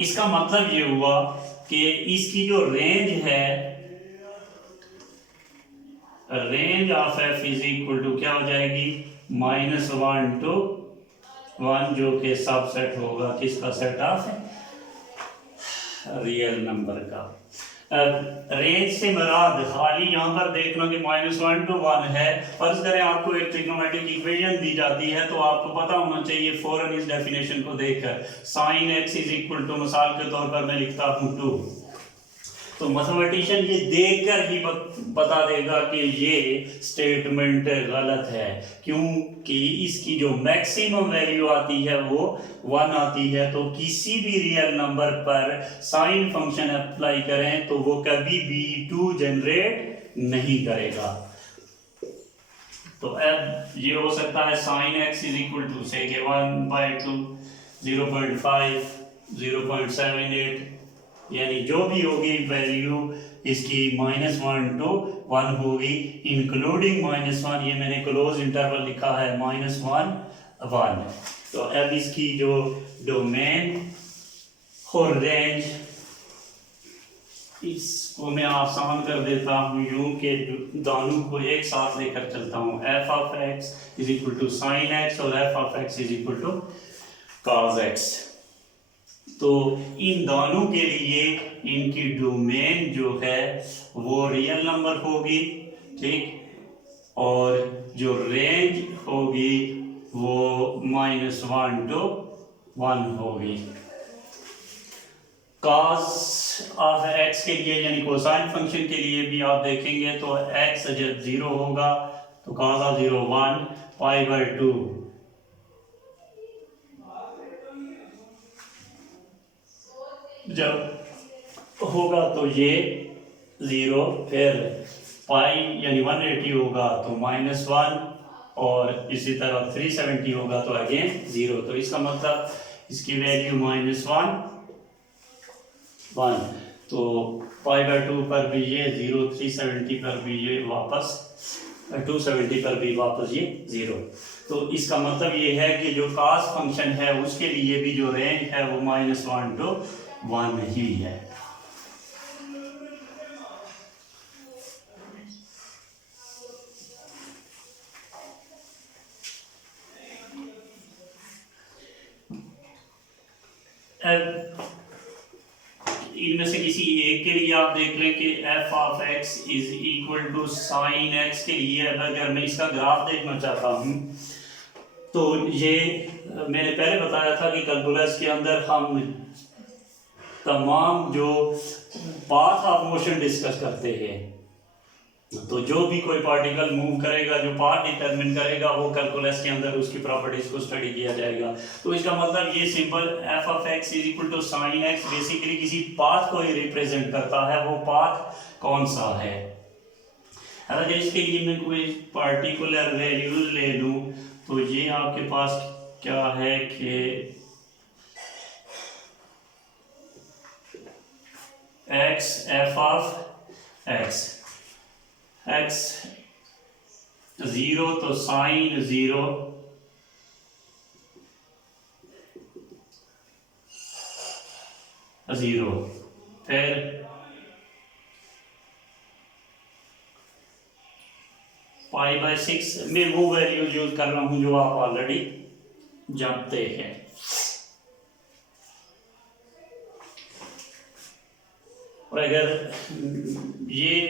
इसका मतलब ये हुआ कि इसकी जो रेंज है, range of f is equal to क्या हो जाएगी, -1 to 1, जो कि सबसेट होगा किसका, सेट ऑफ रियल नंबर का। रेंज से मुराद खाली यहाँ पर देखना कि -1 to 1 है। फर्ज करें आपको एक ट्रिग्नोमेट्रिक इक्वेशन दी जाती है, तो आपको पता होना चाहिए फौरन इस डेफिनेशन को देखकर, sine x is equal to, मिसाल के तौर पर मैं लिखता हूँ 2। तो मैथमेटिशियन ये देखकर ही बता देगा कि ये स्टेटमेंट गलत है, क्योंकि इसकी जो मैक्सिमम वैल्यू आती है वो 1 आती है। तो किसी भी रियल नंबर पर साइन फंक्शन अप्लाई करें तो वो कभी भी 2 जनरेट नहीं करेगा। तो अब ये हो सकता है sine x is equal to से 1/2, 0.5, 0.78, यानी जो भी होगी वैल्यू इसकी -1 to 1 होगी, इंक्लूडिंग -1। ये मैंने क्लोज इंटरवल लिखा है, -1, 1। तो अब इसकी जो डोमेन और रेंज, इसको मैं आसान कर देता हूँ यूं कि दोनों को एक साथ लेकर चलता हूँ, f of x is equal to sine x और f of x is equal to cos x. तो इन दोनों के लिए इनकी डोमेन जो है वो रियल नंबर होगी, ठीक, और जो रेंज होगी वो -1 to 1 होगी। cos ऑफ x के लिए यानी कोसाइन फंक्शन के लिए भी आप देखेंगे तो x जब 0 होगा तो cos ऑफ 0 1 π/2, जब होगा तो ये 0, फिर पाई यानी 180 होगा तो -1, और इसी तरह 370 होगा तो अगेन 0। तो इसका मतलब इसकी वैल्यू -1, 1। तो π/2 पर भी ये 0, 370 पर भी ये वापस 270 पर भी वापस ये 0। तो इसका मतलब ये है कि जो cos फंक्शन है उसके लिए भी जो रेंज है वो -1 to 1 ही है। इनमें से किसी एक के लिए आप देख लें कि f of x is equal to sine x के लिए अगर मैं इसका ग्राफ देखना चाहता हूँ तो ये मैंने पहले बताया था कि कैलकुलस के अंदर हम तमाम जो पाथ ऑफ मोशन डिस्कस करते हैं, तो जो भी कोई पार्टिकल मूव करेगा, जो पाथ डिटरमिन करेगा, वो कैलकुलस के अंदर उसकी प्रॉपर्टीज को स्टडी किया जाएगा। तो इसका मतलब ये simple f of x is equal to sine x basically किसी पाथ को ही रिप्रेजेंट करता है। वो पाथ कौन सा है? अगर इसके लिए मैं कोई पार्टिकुलर वैल्यूज ले लूं तो ये आपके पास क्या है कि x F of x x 0 तो साइन 0 0, फिर पाई बाय 6 में वो वैल्यू यूज कर रहा हूं जो आप ऑलरेडी जानते हैं। और अगर ये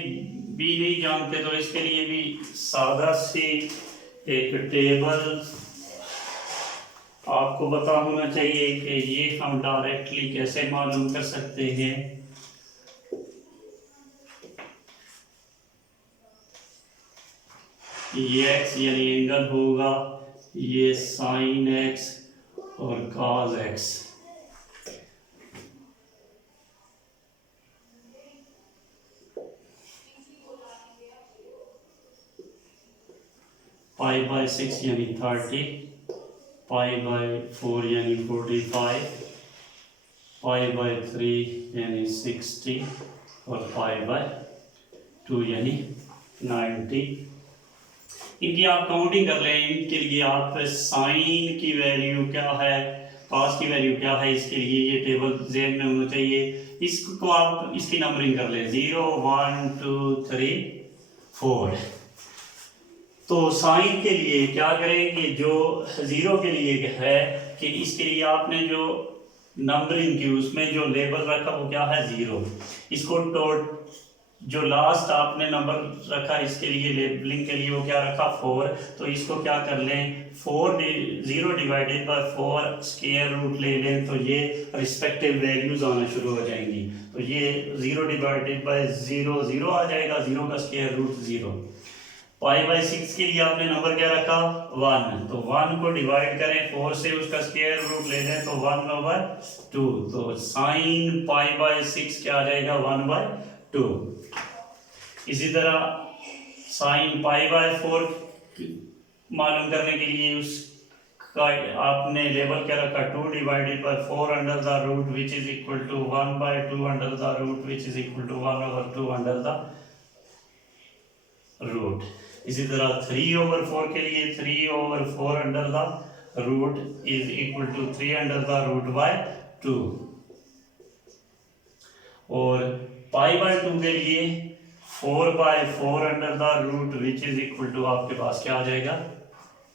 भी नहीं जानते तो इसके लिए भी सादा सी एक टेबल आपको पता होना चाहिए कि ये हम डायरेक्टली कैसे मालूम कर सकते हैं। ये एक्स यानी एंगल होगा, ये साइन एक्स और कॉस एक्स। पाई बाय 6 यानी 30, पाई बाय 4 यानी 45, पाई बाय 3 यानी 60 और पाई बाय 2 यानी 90। इनकी आप काउंटिंग कर लें। इनके लिए आप साइन की वैल्यू क्या है, कॉस की वैल्यू क्या है, इसके लिए ये टेबल ज़हन में होना चाहिए। इसको आप इसकी नंबरिंग कर लें 0 1 2 3 4। तो साइन के लिए क्या करें कि जो 0 के लिए है कि इसके लिए आपने जो नंबरिंग की उसमें जो लेबल रखा वो क्या है 0। इसको जो लास्ट आपने नंबर रखा इसके लिए लेबलिंग के लिए वो क्या रखा 4। तो इसको क्या कर लें 0 डिवाइडेड बाय 4 स्क्वायर रूट ले लें तो ये रिस्पेक्टिव वैल्यूज आना शुरू हो जाएंगी। तो ये 0 डिवाइडेड बाय 0 0 आ जाएगा, 0 का स्क्वायर रूट 0। पाई बाय 6 के लिए आपने नंबर क्या रखा 1। तो 1 को डिवाइड करें 4 से, उसका स्क्वायर रूट ले लें तो 1/2। तो साइन पाई बाय 6 क्या आ जाएगा 1/2। इसी तरह साइन पाई बाय 4 मालूम करने के लिए उसका आपने लेवल क्या रखा 2 divided by 4 under the root which is equal to 1/2 under the root which is equal to 1/2 under the root. इसी तरह 3/4 के लिए 3/4 under the root is equal to 3 under the root by 2। और पाई बाय 2 के लिए 4/4 under the root which is equal to आपके पास क्या आ जाएगा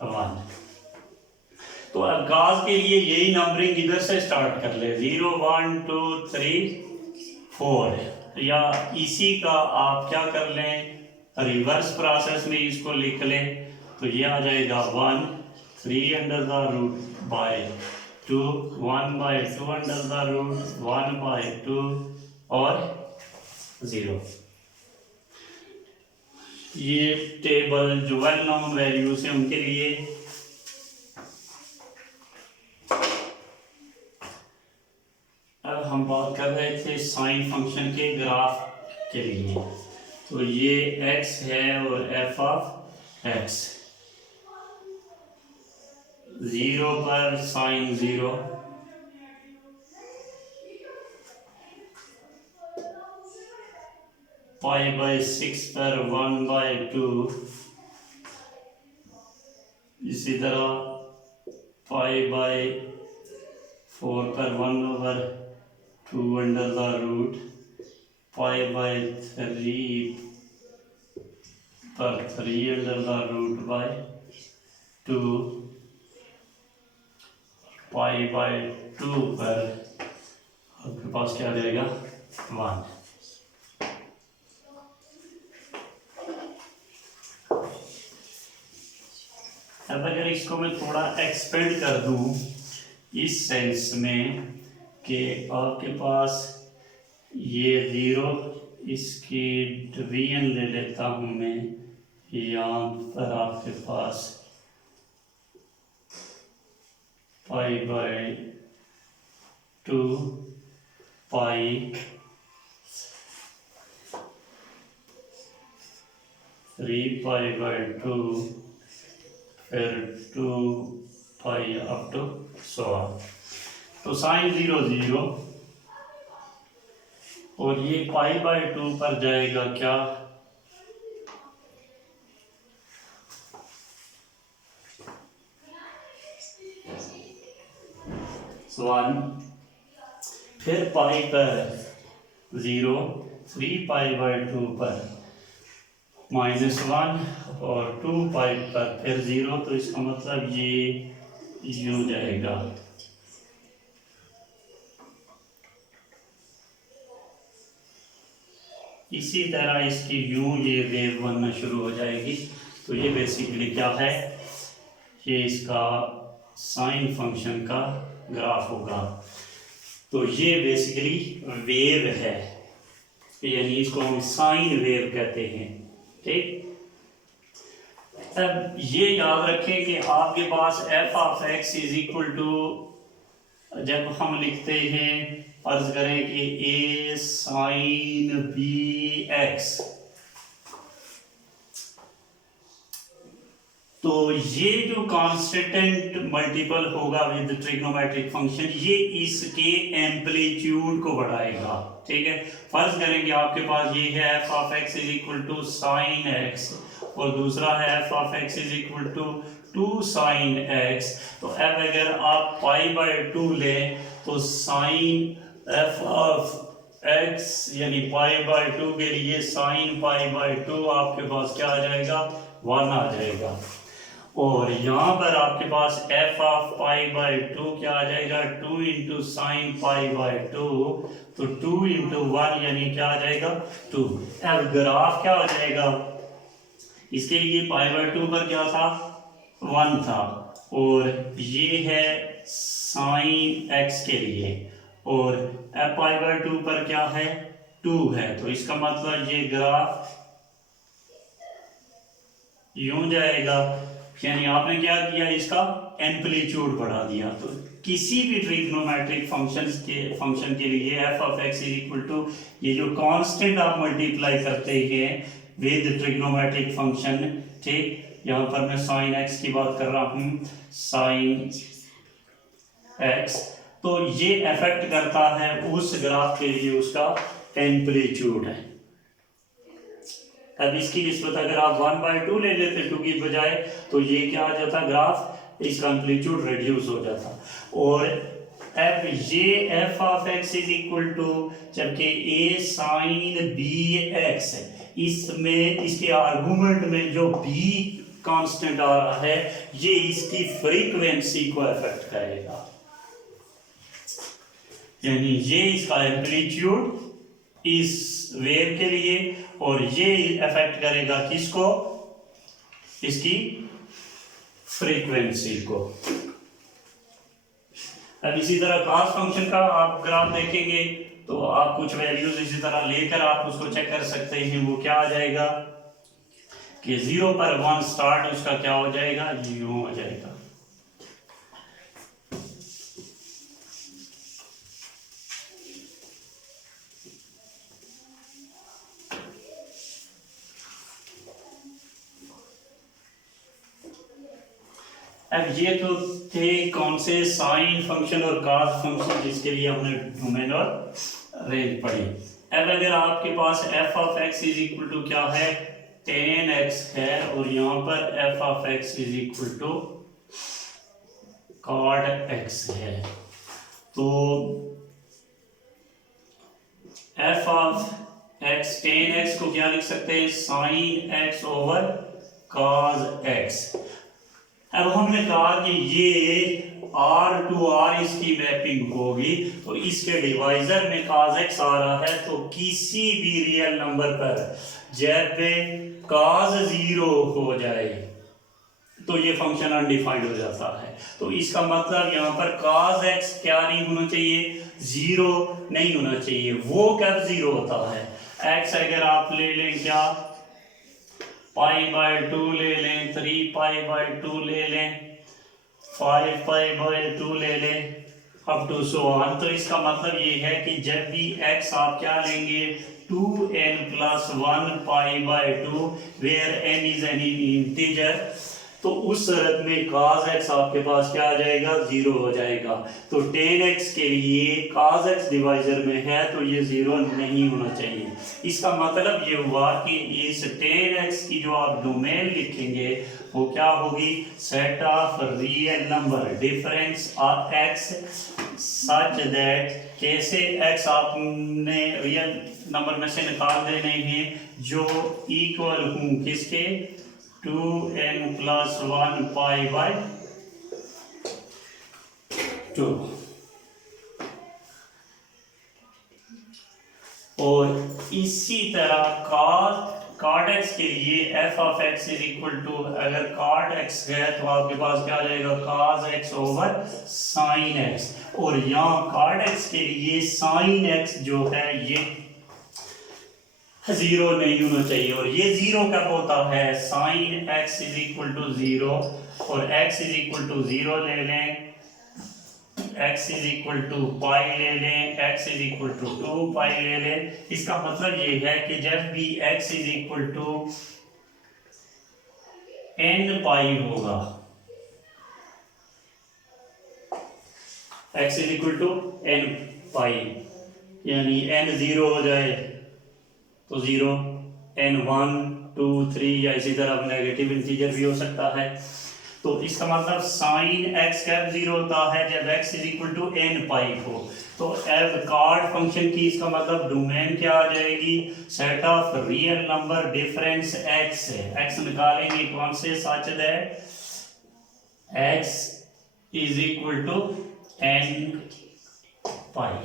1। तो आगाज के लिए यही नंबरिंग इधर से स्टार्ट कर ले 0 1 2 3 4, या इसी का आप क्या कर लें रिवर्स प्रोसेस में इसको लिख लें तो ये आ जाएगा 1 3 under the root by 2 1/2 under the root 1/2 और 0। ये टेबल जो वेल नोन वैल्यूज है उनके लिए। अब हम बात कर रहे थे साइन फंक्शन के ग्राफ के लिए। तो ये x है और f ऑफ x 0 पर साइन 0, पाई बाय 6 पर 1/2, इसी तरह पाई बाय 4 पर 1/2 under the root, pi by 3 पर 3 under the root by 2, pi by 2 पर आपके पास क्या आ जाएगा 1। अब अगर इसको मैं थोड़ा एक्सपेंड कर दूं इस सेंस में कि आपके पास ये 0 इसकी डिवीजन ले लेता हूँ मैं। यहाँ पर आपके पास पाई बाय 2 पाई 3 पाई बाय 2 फिर 2 पाई अप टू 100। तो साइन 0 0 और ये पाई बाय 2 पर जाएगा क्या, 1। फिर पाई पर 0, 3 पाई बाय 2 पर -1 और 2 पाई पर फिर 0। तो इसका मतलब ये यूं जाएगा। इसी तरह इसकी यूं ये वेव बनना शुरू हो जाएगी। तो ये बेसिकली क्या है, ये इसका साइन फंक्शन का ग्राफ होगा। तो ये बेसिकली वेव है, यानी इसको हम साइन वेव कहते हैं। ठीक, अब ये याद रखें कि आपके पास f of x is equal to, जब हम लिखते हैं फर्ज करें कि ए साइन बी एक्स, तो ये जो कांस्टेंट मल्टीपल होगा विद ट्रिग्नोमेट्रिक फंक्शन, ये इसके एम्पलीट्यूड को बढ़ाएगा। ठीक है, फर्ज करें कि आपके पास ये है f of x is equal to sine x और दूसरा है f of x is equal to 2 sine x. तो अब अगर आप पाई बाय 2 लें तो साइन एफ ऑफ एक्स यानी पाई बाय 2 के लिए साइन पाई बाय 2 आपके पास क्या आ जाएगा, 1 आ जाएगा। और यहाँ पर आपके पास एफ ऑफ पाई बाय 2 क्या आ जाएगा, 2 इंटू साइन पाई बाय 2। तो 2 इंटू 1 यानी क्या आ जाएगा, 2। अब ग्राफ क्या हो जाएगा, इसके लिए पाई बाय 2 पर क्या था, 1 था, और ये है साइन एक्स के लिए, और एफ पाई बाय 2 पर क्या है, 2 है। तो इसका मतलब ये ग्राफ यूं जाएगा, यानी आपने क्या किया, इसका एम्पलीट्यूड बढ़ा दिया। तो किसी भी ट्रिग्नोमेट्रिक फंक्शन के लिए f of x is equal to, ये जो कांस्टेंट आप मल्टीप्लाई करते हैं विद ट्रिग्नोमेट्रिक फंक्शन। ठीक, यहाँ पर मैं साइन एक्स की बात कर रहा हूँ, साइन एक्स, तो ये अफेक्ट करता है उस ग्राफ के लिए उसका एम्पलीट्यूड है। अब इसकी निस्बत अगर आप 1 बाय 2 ले लेते 2 की बजाय, तो ये क्या आ जाता, ग्राफ इसका एम्पलीट्यूड रिड्यूस हो जाता। और अब ये f of x is equal to, जबकि ए साइन बी एक्स है, इसमें इसके आर्गुमेंट में जो बी कांस्टेंट आ रहा है, ये इसकी फ्रीक्वेंसी को अफेक्ट करेगा, यानी ये इसका एम्पलीट्यूड इस वेव के लिए, और ये इफेक्ट करेगा किसको, इसकी फ्रीक्वेंसी को। अब इसी तरह कॉस फंक्शन का आप ग्राफ देखेंगे तो आप कुछ वैल्यूज इसी तरह लेकर आप उसको चेक कर सकते हैं। वो क्या आ जाएगा कि 0 पर 1 स्टार्ट, उसका क्या हो जाएगा, यूं हो जाएगा। अब ये तो थे कौन से, साइन फंक्शन और कॉस फंक्शन, जिसके लिए हमने डोमेन और रेंज पढ़ी। अब अगर आपके पास f of x is equal to क्या है, tan x है, और यहाँ पर f of x is equal to cot x है, तो f of x tan x को क्या लिख सकते हैं, sine x over cos x। अब हमने कहा कि ये R टू R इसकी मैपिंग होगी, तो इसके डिवाइजर में cos x आ रहा है, तो किसी भी रियल नंबर पर जब पे cos 0 हो जाए तो ये फंक्शन अनडिफाइंड हो जाता है। तो इसका मतलब यहाँ पर cos x क्या नहीं होना चाहिए, 0 नहीं होना चाहिए। वो कब 0 होता है, x अगर आप ले लें क्या π/2 ले लें, 3π/2 ले लें, 5π/2 ले लें, अप टू सो ऑन। तो इसका मतलब ये है कि जब भी x आप क्या लेंगे 2n+1π/2 where n is an integer, तो उस सूरत में cos x आपके पास क्या आ जाएगा 0 हो जाएगा। तो tan x के लिए cos x डिवाइजर में है तो ये 0 नहीं होना चाहिए। इसका मतलब ये हुआ कि इस tan x की जो आप डोमेन लिखेंगे वो क्या होगी set of real number difference of x such that, कैसे x आपने रियल नंबर में से निकाल देने हैं जो इक्वल हूं किसके 2n+1π/2। और इसी तरह cot x के लिए f of x is equal to, अगर cot x है तो आपके पास क्या आ जाएगा cos x over sin x, और यहाँ cot x के लिए sin x जो है ये 0 नहीं होना चाहिए। और ये 0 कब होता है sin x is equal to 0, और x इज इक्वल टू 0 ले लें, x इज इक्वल टू पाई ले लें, x इज इक्वल टू 2 पाई ले लें। इसका मतलब ये है कि जब भी x is equal to n pi होगा, x is equal to n pi, यानी n 0 हो जाए तो 0, n 1 2 3 या इसी तरह नेगेटिव इंटीजर भी हो सकता है। तो इसका मतलब साइन x कब 0 होता है जब x is equal to n pi हो। तो एज cot फंक्शन की इसका मतलब डोमेन क्या आ जाएगी set of real number difference x है। x निकालेंगे कौन से such that x is equal to n pi.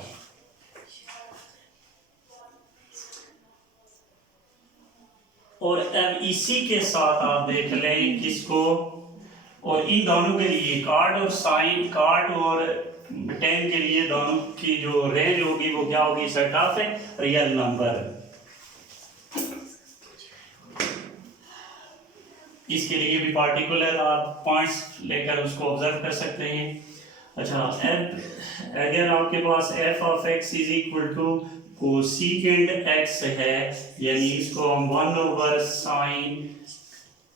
और अब इसी के साथ आप देख लें किसको, और इन दोनों के लिए cot और sin, cot और tan के लिए दोनों की जो रेंज होगी वो क्या होगी सेट ऑफ रियल नंबर। इसके लिए भी पार्टिकुलर आप पॉइंट्स लेकर उसको ऑब्जर्व कर सकते हैं। अच्छा, अगर आपके पास f of x is equal to cosecant x है, यानी इसको हम 1/sin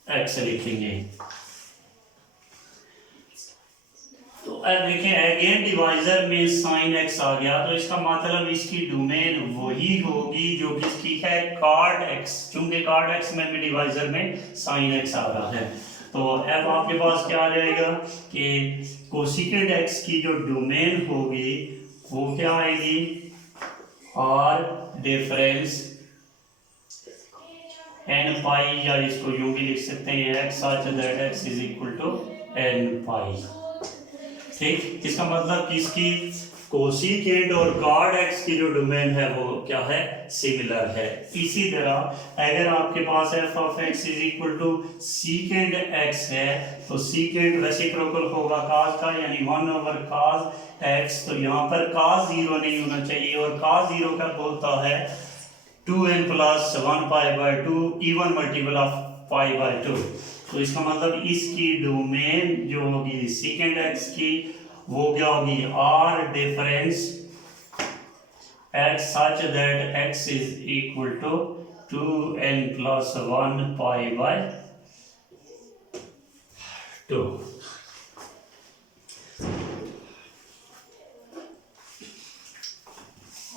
x लिखेंगे। तो अब देखें अगेन डिवाइजर में sin x आ गया, तो इसका मतलब इसकी डोमेन वही होगी जो किसकी है cot x, चूंकि cot x में भी डिवाइजर में sin x आ रहा है। तो अब आपके पास क्या आ जाएगा कि कोसेकेंड x की जो डोमेन होगी वो क्या आएगी और डिफरेंस n पाई, या इसको यूं भी लिख सकते हैं x such that x is equal to n pi. ठीक, इसका मतलब कि इसकी कोसेकेंड और cot x की जो डोमेन है वो क्या है सिमिलर है। इसी तरह अगर आपके पास f of x is equal to secant x है तो सेकेंड रेसिप्रोकल होगा cos का, यानी 1/cos x। तो यहाँ पर cos 0 नहीं होना चाहिए, और cos 0 कब होता है 2n+1π/2 इवन मल्टीपल ऑफ π/2। तो इसका मतलब इसकी डोमेन जो होगी सेकेंड x की वो क्या होगी r difference x such that x is equal to 2n+1π/2।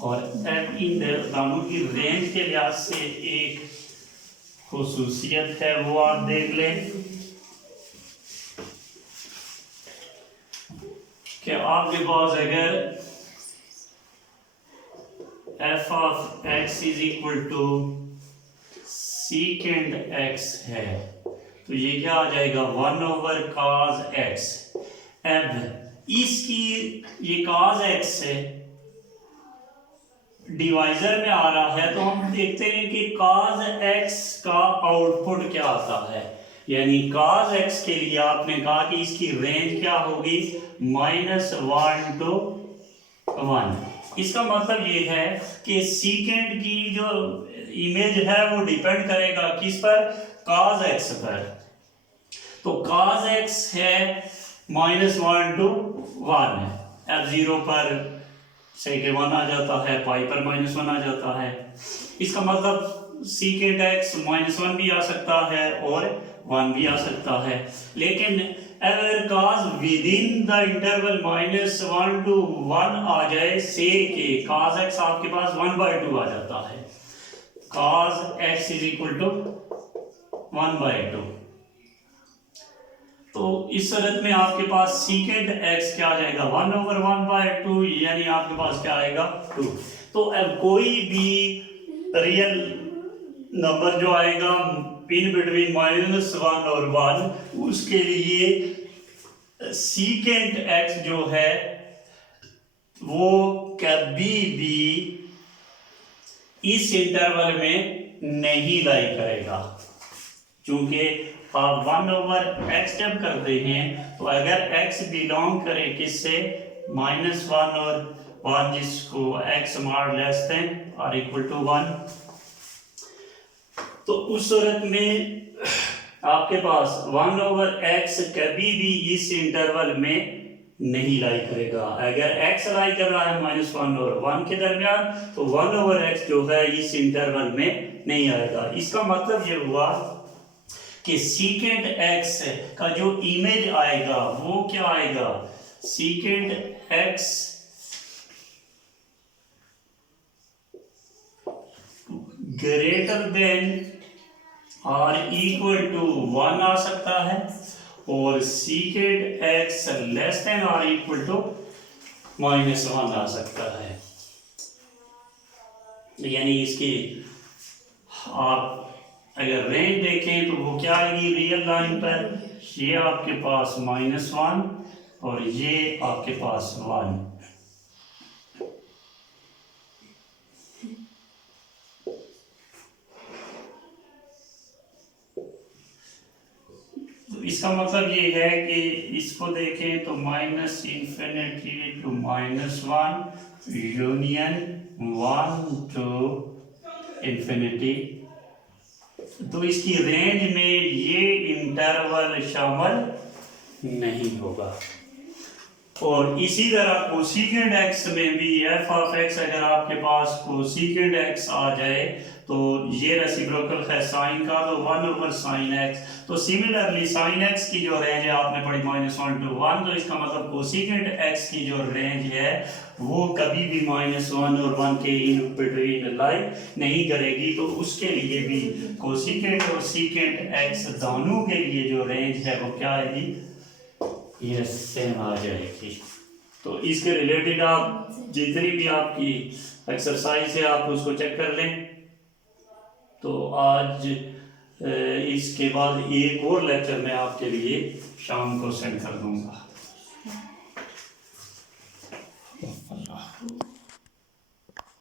और अब इन दोनों की रेंज के लिहाज से एक खुसूसियत है वो आप देख लें कि आपके पास अगर f of x is equal to secant x है तो ये क्या आ जाएगा 1/cos x। अब इसकी ये cos x है डिवाइजर में आ रहा है, तो हम देखते हैं कि cos x का आउटपुट क्या आता है। यानी cos x के लिए आपने कहा कि इसकी रेंज क्या होगी -1 to 1। इसका मतलब ये है कि सीकेंट की जो इमेज है वो डिपेंड करेगा किस पर, cos x पर। तो cos x है -1 to 1, f0 पर सेकेंड 1 आ जाता है, पाई पर -1 आ जाता है। इसका मतलब सीकेंट x -1 भी आ सकता है और 1 भी आ सकता है। लेकिन अगर cos with in the interval -1 to 1 आ जाए, से के cos x आपके पास 1/2 आ जाता है, cos x is equal to 1/2। तो इस सूरत में आपके पास सीकेंट x क्या आ जाएगा, 1/1/2, यानी आपके पास क्या आएगा 2। तो अब कोई भी रियल नंबर जो आएगा इन बिटवीन -1 और 1, उसके लिए सीकेंट x जो है वो कभी भी इस इंटरवल में नहीं लाई करेगा, क्योंकि आप 1/x जब करते हैं तो अगर x बिलोंग करे किससे, -1 और 1, जिसको x मार लेस देन और इक्वल टू 1, तो उस सूरत में आपके पास 1/x कभी भी इस इंटरवल में नहीं लाई करेगा। अगर x लाई कर रहा है -1 और 1 के दरमियान, तो 1/x जो है इस इंटरवल में नहीं आएगा। इसका मतलब ये हुआ कि सीकेंट x का जो इमेज आएगा वो क्या आएगा, सीकेंट x ग्रेटर देन और इक्वल टू 1 आ सकता है, और सीकेंट x लेस देन और इक्वल टू -1 आ सकता है। यानी इसकी आप अगर रेंज देखें तो वो क्या आएगी रियल लाइन पर, ये आपके पास -1 और ये आपके पास 1। तो इसका मतलब ये है कि इसको देखें तो -∞ to -1 यूनियन 1 to ∞। तो इसकी रेंज में ये इंटरवल शामिल नहीं होगा। और इसी तरह कोसिकेंट x में भी f ऑफ x, अगर आपके पास कोसिकेंट x आ जाए तो ये रेसिप्रोकल है साइन का, तो 1/sin x। तो सिमिलरली sin x की जो रेंज है आपने पढ़ी -1 to 1, तो इसका मतलब कोसिकेंट x की जो रेंज है वो कभी भी -1 और 1 के इन बिटवीन लाई नहीं करेगी। तो उसके लिए भी कोसिकेंट और सीकेंट x दोनों के लिए जो रेंज है वो क्या आएगी, ये सेम आ जाएगी। तो इसके रिलेटेड आप जितनी भी आपकी एक्सरसाइज है आप उसको चेक कर लें। तो आज इसके बाद एक और लेक्चर मैं आपके लिए शाम को सेंड कर दूंगा।